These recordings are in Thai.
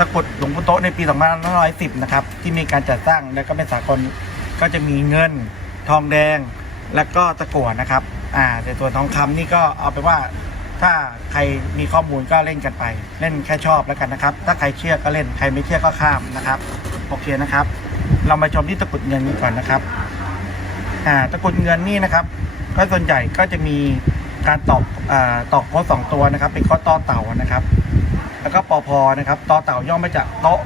ตะกรุดหลวงปู่โตในปี 2510 นะครับ ที่มีการจัดสร้างแล้วก็เป็นสากลก็จะมีเงินทองแดงแล้วก็ตะกั่วนะครับ อ่า แต่ตัวทองคำนี่ก็เอาไปว่า ถ้าใครมีข้อมูลก็เล่นกันไป เล่นแค่ชอบแล้วกันนะครับ ถ้าใครเชื่อก็เล่น ใครไม่เชื่อก็ข้ามนะครับ โอเคนะครับ เรามาชมที่ตะกรุดเงินกันก่อนนะครับ อ่า ตะกรุดเงินนี่นะครับ ก็ส่วนใหญ่ก็จะมีการตอกอ่าตอกโค้ดสองตัวนะครับ เป็นโค้ดต่อเต่านะครับ แล้วก็ปอพอนะครับต่อเต่าย่อมาจากโต๊ะ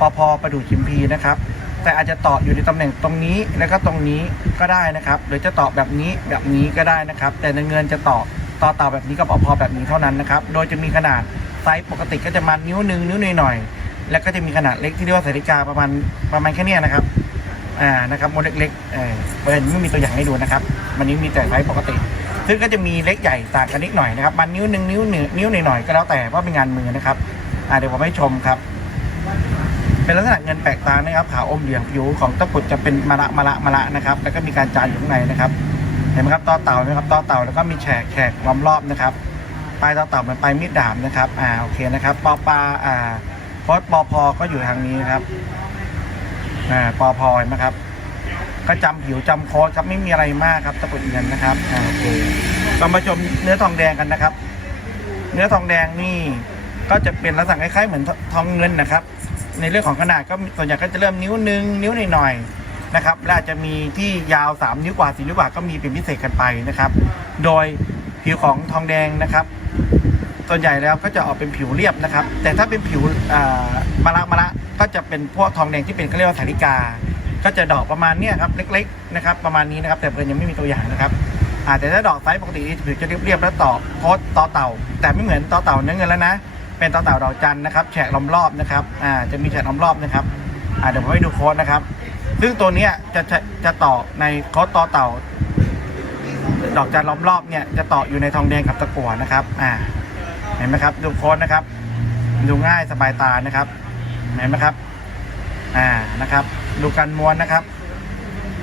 ปอพอประดูชิมพีนะครับ แต่อาจจะต่ออยู่ในตำแหน่งตรงนี้แล้วก็ตรงนี้ก็ได้นะครับ หรือจะต่อแบบนี้แบบนี้ก็ได้นะครับ แต่ในเงินจะต่อต่อเต่าแบบนี้กับปอพอแบบนี้เท่านั้นนะครับ โดยจะมีขนาดไซส์ปกติก็จะมานิ้วหนึ่งนิ้วหน่อยๆแล้วก็จะมีขนาดเล็กที่เรียกว่าสาริกาประมาณประมาณแค่นี้นะครับอ่านะครับโมเลเล็กๆเออวันนี้ไม่มีตัวอย่างให้ดูนะครับวันนี้มีแต่ไซส์ปกติ ซึ่งก็จะมีเล็กใหญ่ต่างกันนิดหน่อยนะครับมันนิ้วหนึ่งนิ้วหนึ่งนิ้วหน่อยๆก็แล้วแต่เพราะเป็นงานมือนะครับอ่าเดี๋ยวผมให้ชมครับ เป็นลักษณะเงินแปลกตานะครับขาวอมเหลืองผิวของตะกุดจะเป็นมะละมะละมะละนะครับ แล้วก็มีการจานอยู่ข้างในนะครับ เห็นไหมครับต่อเต่านะครับต่อเต่าแล้วก็มีแฉกแฉกล้อมรอบนะครับปลายต่อเต่าเหมือนปลายมีดดาบนะครับอ่าโอเคนะครับปอปลาอ่าโพสปอพอก็อยู่ทางนี้นะครับอ่าปอพอเห็นไหมครับ ก็จำผิวจำค้ดครับไม่มีอะไรมากครับตะกรุดเงินนะครับโอเคเรามาชมเนื้อทองแดงกันนะครับ เนื้อทองแดงนี่ก็จะเป็นลักษณะคล้ายๆเหมือนทองเงินนะครับ ในเรื่องของขนาดก็ส่วนใหญ่ก็จะเริ่มนิ้วหนึ่งนิ้วหน่อยๆนะครับและอาจจะมีที่ยาว 3 นิ้วกว่า4นิ้วกว่าก็มีเป็นพิเศษกันไปนะครับ โดยผิวของทองแดงนะครับส่วนใหญ่แล้วก็จะออกเป็นผิวเรียบนะครับ แต่ถ้าเป็นผิวมะละมะละก็จะเป็นพวกทองแดงที่เป็นเขาเรียกว่าสาริกา ก็จะดอกประมาณเนี้ยครับเล็กๆนะครับประมาณนี้นะครับ แต่เพื่อนยังไม่มีตัวอย่างนะครับอ่าแต่ถ้าดอกไซส์ปกตินี่ผิวจะเรียบๆแล้วต่อโคตต่อเต่า แต่ไม่เหมือนต่อเต่าเนื้อเงินแล้วนะ เป็นต่อเต่าดอกจันนะครับแฉกล้อมรอบนะครับอ่าจะมีแฉกล้อมรอบนะครับอ่าเดี๋ยวผมให้ดูโค้ดนะครับ ซึ่งตัวเนี้ยจะจะจะต่อในโค้ดต่อเต่า ดอกจันล้อมรอบเนี่ยจะต่ออยู่ในทองแดงกับตะกั่วนะครับอ่าเห็นไหมครับดูโค้ดนะครับ ดูง่ายสบายตานะครับเห็นไหมครับ อ่านะครับ ดูการม้วนนะครับ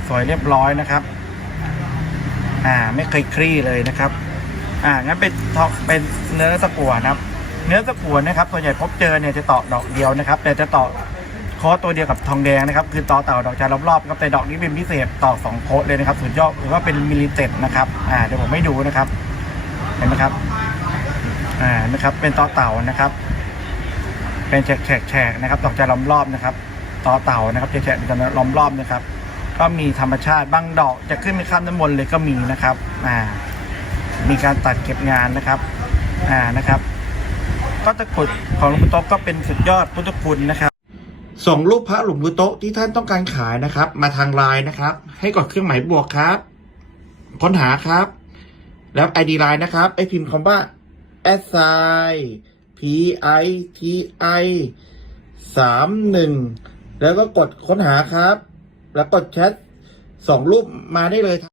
สวยเรียบร้อยนะครับ อ่าไม่เคยคลี่เลยนะครับ อ่างั้นเป็นทองเป็นเนื้อตะกั่วนะครับ เนื้อตะกั่วนะครับส่วนใหญ่พบเจอเนี่ยจะต่อดอกเดียวนะครับ แต่จะต่อโคตัวเดียวกับทองแดงนะครับ คือต่อเต่าดอกจานรอบๆครับแต่ดอกนี้เป็นพิเศษต่อสองโคเลยนะครับสุดยอดหรือว่าเป็นมิลลิเต็ดนะครับ อ่าเดี๋ยวผมไม่ดูนะครับ เห็นไหมครับ อ่านะครับเป็นต่อเต่านะครับ เป็นแฉกแฉกแฉกนะครับ ดอกจะล้อมรอบนะครับ ต่อเต่านะครับแฉกแฉกจะล้อมรอบนะครับ ก็มีธรรมชาติบางดอกจะขึ้นไปข้ามน้ำมนต์เลยก็มีนะครับอ่ามีการตัดเก็บงานนะครับอ่านะครับ ก็ตะกุดของหลวงปู่โต๊ะก็เป็นสุดยอดพุทธคุณนะครับส่งรูปพระหลวงปู่โต๊ะที่ท่านต้องการขายนะครับ มาทางไลน์นะครับ ให้กดเครื่องหมายบวกครับ ค้นหาครับ แล้ว ID ไลน์นะครับไอพิมพ์คำว่า s i p i t i สามหนึ่ง แล้วก็กดค้นหาครับ แล้วกดแชทสองรูปมาได้เลย